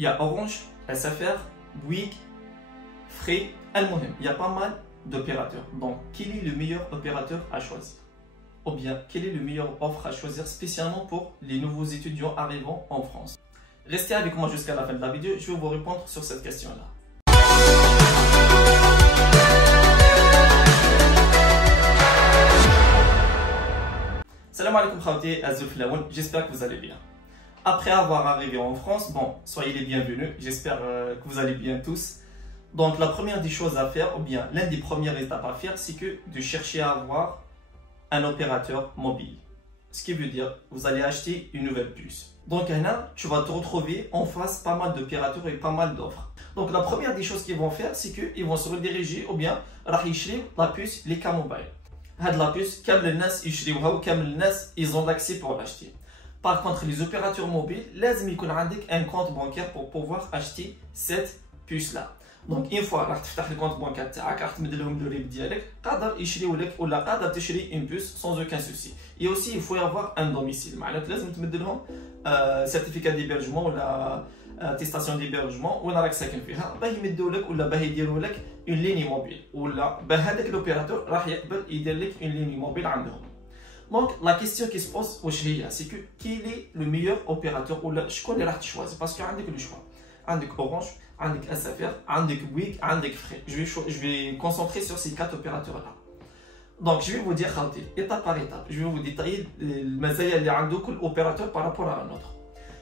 Il y a Orange, SFR, Bouygues, Free, Al-Mohem. Il y a pas mal d'opérateurs. Donc, quel est le meilleur opérateur à choisir? Ou bien, quelle est le meilleure offre à choisir spécialement pour les nouveaux étudiants arrivant en France? Restez avec moi jusqu'à la fin de la vidéo, je vais vous répondre sur cette question-là. Salam alaikum khawti, Azouf Laoun, j'espère que vous allez bien. Après avoir arrivé en France, bon, soyez les bienvenus, j'espère que vous allez bien tous. Donc la première des choses à faire, ou bien l'une des premières étapes à faire, c'est que de chercher à avoir un opérateur mobile. Ce qui veut dire, vous allez acheter une nouvelle puce. Donc là, tu vas te retrouver en face pas mal d'opérateurs et pas mal d'offres. Donc la première des choses qu'ils vont faire, c'est qu'ils vont se rediriger, ou bien, la puce, les K-Mobile. La puce, ils ont l'accès pour l'acheter. Par contre, les opérateurs mobiles, لازم يكون عندك un compte bancaire pour pouvoir acheter cette puce-là. Donc, une fois que tu as le compte bancaire, tu as le RIB ديالك, قادر يشريو لك ولا قادر تشري une puce sans aucun souci. Et aussi, il faut y avoir un domicile. معناتها لازم تمد لهم certificat d'hébergement ولا attestation d'hébergement وين راك ساكن فيها باه يمدوا لك ولا باه يديروا لك une ligne mobile ولا باه هذاك l'opérateur راح يقبل يدير لك une ligne mobile عندهم. Donc la question qui se pose c'est que quel est le meilleur opérateur ou شكون اللي راح تشوازي parce que عندك le choix. عندك Orange, عندك SFR, عندك Bouygues, عندك Free. Je vais concentrer sur ces 4 opérateurs là. Donc je vais vous dire étape par étape. Je vais vous détailler المزايا اللي عنده كل opérateur par rapport à un autre.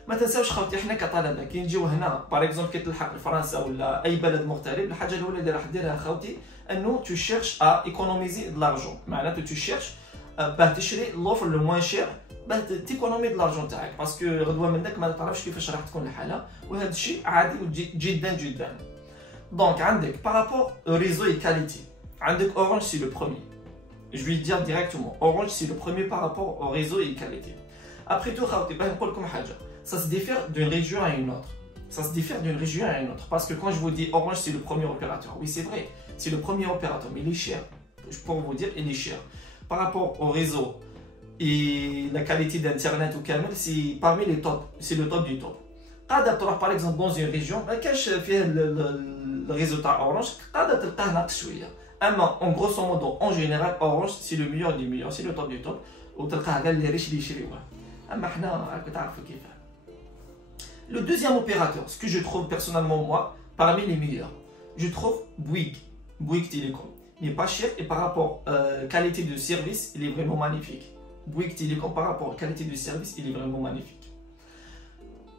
ما تنساوش خوتي حنا كطلبه كي نجيو هنا باغ اكزومبل كي تلحق لفرنسا ولا اي بلد مغترب الحاجه الاولى اللي راح ديرها خوتي انه تو شيرش ا ايكونوميزي د لارجون معناته تو شيرش باه تشري لوفر لو موان شير باه تيكونومي د لارجون تاعك باسكو غدوه منك ما تعرفش كيفاش راح تكون الحاله وهذا الشيء عادي جدا جدا. دونك عندك بارابور ريزو اي كاليتي عندك Orange c'est le premier. Je vais dire directement Orange c'est le premier par rapport au réseau et qualité. Après tout خوتي باه نقول لكم حاجه ça se diffère d'une région à une autre. Ça se diffère d'une région à une autre. Parce que quand je vous dis Orange, c'est le premier opérateur. Oui, c'est vrai, c'est le premier opérateur, mais il est cher. Je peux vous dire, il est cher. Par rapport au réseau et la qualité d'Internet ou Camel, c'est parmi les tops. C'est le top du top. Par exemple, dans une région, le réseau Orange, en grosso modo, en général, Orange, c'est le meilleur du meilleur. C'est le top du top. Les riches, les chéris. Le deuxième opérateur, ce que je trouve personnellement moi, parmi les meilleurs, je trouve Bouygues Télécom. Il n'est pas cher et par rapport à la qualité de service, il est vraiment magnifique. Bouygues Télécom par rapport à la qualité de service, il est vraiment magnifique.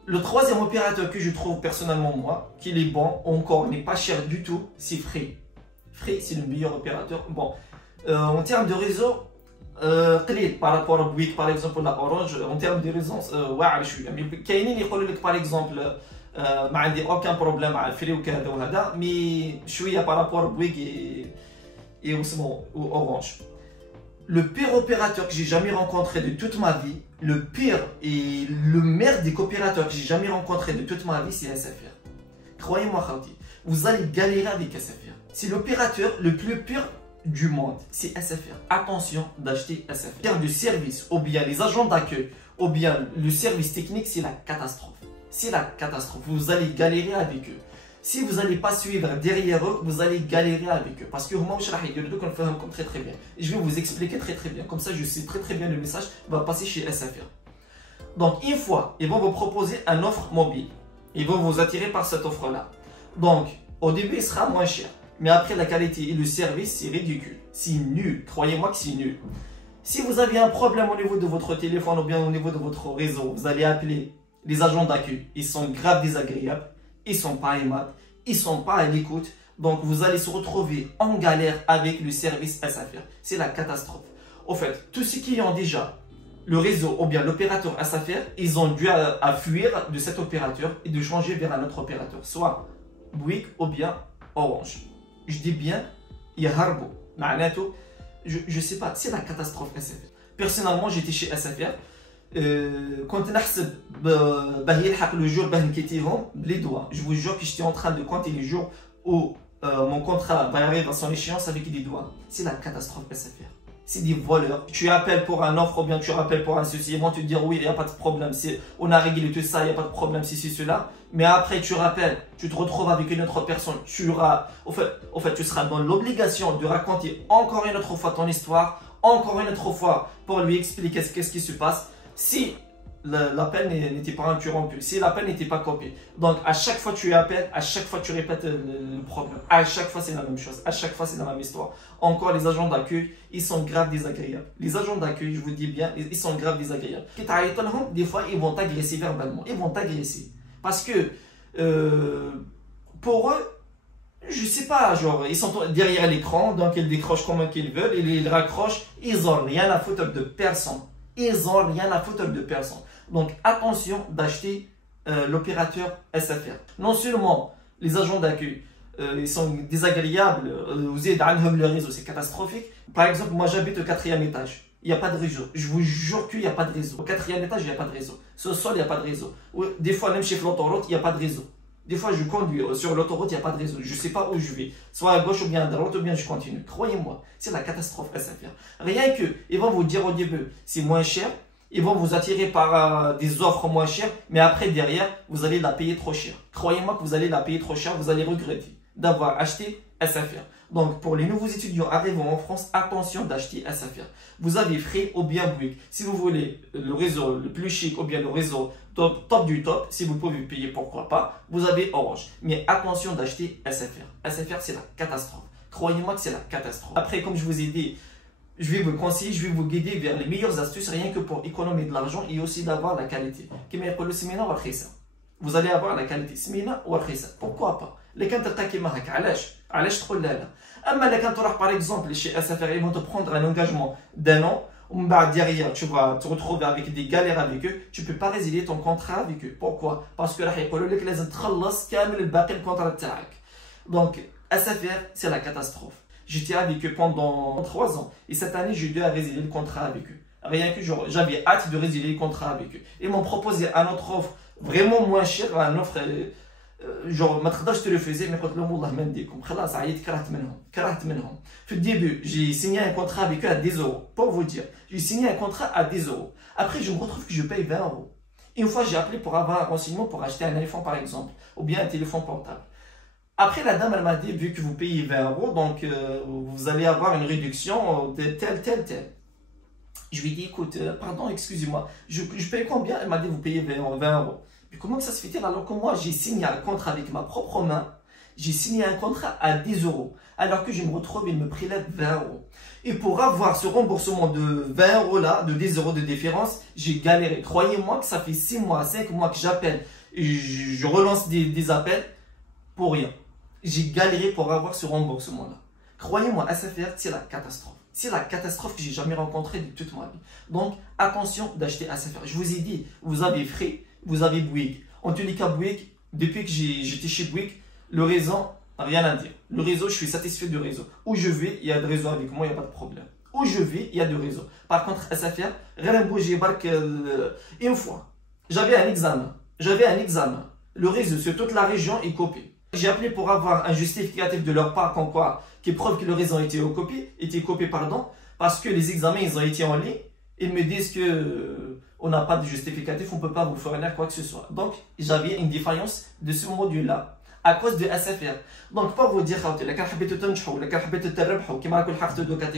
Le troisième opérateur que je trouve personnellement moi, qui est bon, encore n'est pas cher du tout, c'est Free. Free, c'est le meilleur opérateur. Bon, en termes de réseau, par rapport à Bouygues par exemple ou à Orange en termes de réseau واعر شويه مي كاينين يقولوا لك par exemple ما عندي aucun problème مع الفري وكذا وهذا مي شويه par rapport à Bouygues et ou Orange. Le pire opérateur que j'ai jamais rencontré de toute ma vie, le pire et le meilleur des opérateurs que j'ai jamais rencontré de toute ma vie, c'est SFR. Croyez-moi khawti, vous allez galérer avec SFR. C'est l'opérateur le plus pire du monde, c'est SFR. Attention d'acheter SFR. En termes de service, ou bien les agents d'accueil, ou bien le service technique, c'est la catastrophe. C'est la catastrophe. Vous allez galérer avec eux. Si vous n'allez pas suivre derrière eux, vous allez galérer avec eux. Parce que moi, je vais très bien. Je vais vous expliquer très bien. Comme ça, je sais très bien le message va passer chez SFR. Donc, une fois, ils vont vous proposer une offre mobile. Ils vont vous attirer par cette offre-là. Donc, au début, il sera moins cher. Mais après, la qualité et le service, c'est ridicule. C'est nul. Croyez-moi que c'est nul. Si vous avez un problème au niveau de votre téléphone ou bien au niveau de votre réseau, vous allez appeler les agents d'accueil. Ils sont grave désagréables. Ils ne sont pas aimables. Ils ne sont pas à l'écoute. Donc, vous allez se retrouver en galère avec le service SFR. C'est la catastrophe. Au fait, tous ceux qui ont déjà le réseau ou bien l'opérateur SFR, ils ont dû à fuir de cet opérateur et de changer vers un autre opérateur. Soit Bouygues ou bien Orange. Je dis bien, يهربوا معناته je sais pas, c'est la catastrophe SFR. Personnellement, j'étais chez SFR. كنت نحسب باه يلحق le jour باه نكيتيهم بلي doigts. Je vous jure que j'étais en train de compter les jours où mon contrat va arriver à son échéance avec des doigts. C'est la catastrophe SFR. c'est des voleurs. Tu appelles pour un offre ou bien tu appelles pour un ceci, ils vont te dire oui, il n'y a pas de problème, on a réglé tout ça, il n'y a pas de problème, c'est cela. Mais après tu rappelles, tu te retrouves avec une autre personne, au fait, tu seras dans l'obligation de raconter encore une autre fois ton histoire, encore une autre fois pour lui expliquer qu'est-ce qui se passe. Si l'appel n'était pas interrompu, si l'appel n'était pas copié. Donc à chaque fois tu appelles, à chaque fois tu répètes le problème. À chaque fois c'est la même chose, à chaque fois c'est la même histoire. Encore les agents d'accueil, ils sont grave désagréables. Les agents d'accueil, je vous dis bien, ils sont grave désagréables. Des fois ils vont t'agresser verbalement, ils vont t'agresser. Parce que pour eux, je sais pas, genre ils sont derrière l'écran, donc ils décrochent comme qu'ils veulent, ils raccrochent, ils ont rien à foutre de personne. Ils ont rien à foutre de personne. Donc attention d'acheter l'opérateur SFR. Non seulement les agents d'accueil, ils sont désagréables, vous êtes dans le réseau, c'est catastrophique. Par exemple, moi j'habite au 4e étage, il n'y a pas de réseau. Je vous jure qu'il n'y a pas de réseau. Au 4e étage, il n'y a pas de réseau. Sur le sol, il n'y a pas de réseau. Des fois, même chez l'autoroute, il n'y a pas de réseau. Des fois, je conduis sur l'autoroute, il n'y a pas de réseau. Je ne sais pas où je vais. Soit à gauche ou bien à droite ou bien je continue. Croyez-moi, c'est la catastrophe SFR. Rien que, ils vont vous dire au début, c'est moins cher. Ils vont vous attirer par des offres moins chères. Mais après, derrière, vous allez la payer trop cher. Croyez-moi que vous allez la payer trop cher. Vous allez regretter d'avoir acheté SFR. Donc, pour les nouveaux étudiants arrivant en France, attention d'acheter SFR. Vous avez Free ou bien Bouygues. Si vous voulez le réseau le plus chic ou bien le réseau top du top, si vous pouvez payer, pourquoi pas, vous avez Orange. Mais attention d'acheter SFR. SFR, c'est la catastrophe. Croyez-moi que c'est la catastrophe. Après, comme je vous ai dit, je vais vous conseiller, je vais vous guider vers les meilleures astuces, rien que pour économiser de l'argent et aussi d'avoir la qualité. Vous allez avoir la qualité. Pourquoi pas? Les quand tu علاش تقول لا لا اما اللي كان تروح par exemple chez SFR, ils vont te prendre un engagement d'un an, derrière tu vas te retrouver avec des galères avec eux, tu peux pas résilier ton contrat avec eux. Pourquoi? Parce que راح يقولوا لك لازم تخلص كامل الباقي الكونترا تاعك. Donc SFR, c'est la catastrophe. J'étais avec eux pendant 3 ans et cette année j'ai dû résilier le contrat avec eux. Rien que j'avais hâte de résilier le contrat avec eux. Ils m'ont proposé un autre offre vraiment moins cher, un offre genre ما تقدرش te le faisais, mais قلت لهم والله ما نديكم خلاص عييت كرهت منهم. في début j'ai signé un contrat avec eux à 10 euros. Pour vous dire, j'ai signé un contrat à 10 euros. Après je me retrouve que je paye 20 euros. Une fois j'ai appelé pour avoir un renseignement pour acheter un iPhone par exemple, ou bien un téléphone portable. Après la dame elle m'a dit, vu que vous payez 20 euros, donc vous allez avoir une réduction de tel. Je lui ai dit, écoute, pardon, excusez-moi, je paye combien? Elle m'a dit, vous payez 20 euros. Mais comment que ça se fait-il alors que moi j'ai signé un contrat avec ma propre main, j'ai signé un contrat à 10 euros, alors que je me retrouve, il me prélève 20 euros. Et pour avoir ce remboursement de 20 euros là, de 10 euros de différence, j'ai galéré. Croyez-moi que ça fait 6 mois, 5 mois que j'appelle, je relance des appels pour rien. J'ai galéré pour avoir ce remboursement là. Croyez-moi, SFR, c'est la catastrophe. C'est la catastrophe que j'ai jamais rencontrée de toute ma vie. Donc, attention d'acheter SFR. Je vous ai dit, vous avez Free, vous avez Bouygues. En tous les cas, Bouygues, depuis que j'étais chez Bouygues, le réseau, rien à dire. Le réseau, je suis satisfait du réseau. Où je vais, il y a de réseau avec moi, il n'y a pas de problème. Où je vais, il y a de réseau. Par contre, SFR, une fois, j'avais un examen. Le réseau sur toute la région est copié. J'ai appelé pour avoir un justificatif de leur part comme quoi, qui prouve que le réseau était copié, parce que les examens ils ont été en ligne. Ils me disent que on n'a pas de justificatif, on ne peut pas vous fournir quoi que ce soit. Donc j'avais une défaillance de ce module-là à cause de SFR. Donc pour vous dire,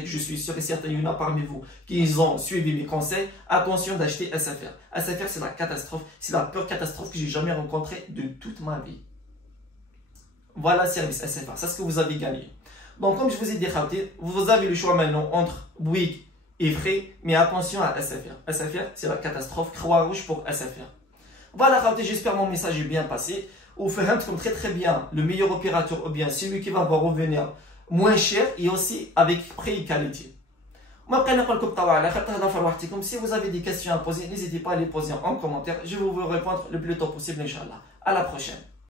je suis sûr et certain qu'il y en a parmi vous qui ont suivi mes conseils, attention d'acheter SFR. SFR c'est la catastrophe, c'est la pire catastrophe que j'ai jamais rencontrée de toute ma vie. Voilà le service SFR, c'est ce que vous avez gagné. Donc comme je vous ai dit, vous avez le choix maintenant entre Bouygues et Free, mais attention à SFR. SFR, c'est la catastrophe, croix rouge pour SFR. Voilà, j'espère mon message est bien passé. Vous faites comme très bien le meilleur opérateur ou bien celui qui va vous revenir moins cher et aussi avec prix et qualité. Si vous avez des questions à poser, n'hésitez pas à les poser en commentaire. Je vais vous répondre le plus tôt possible, Inch'Allah. À la prochaine.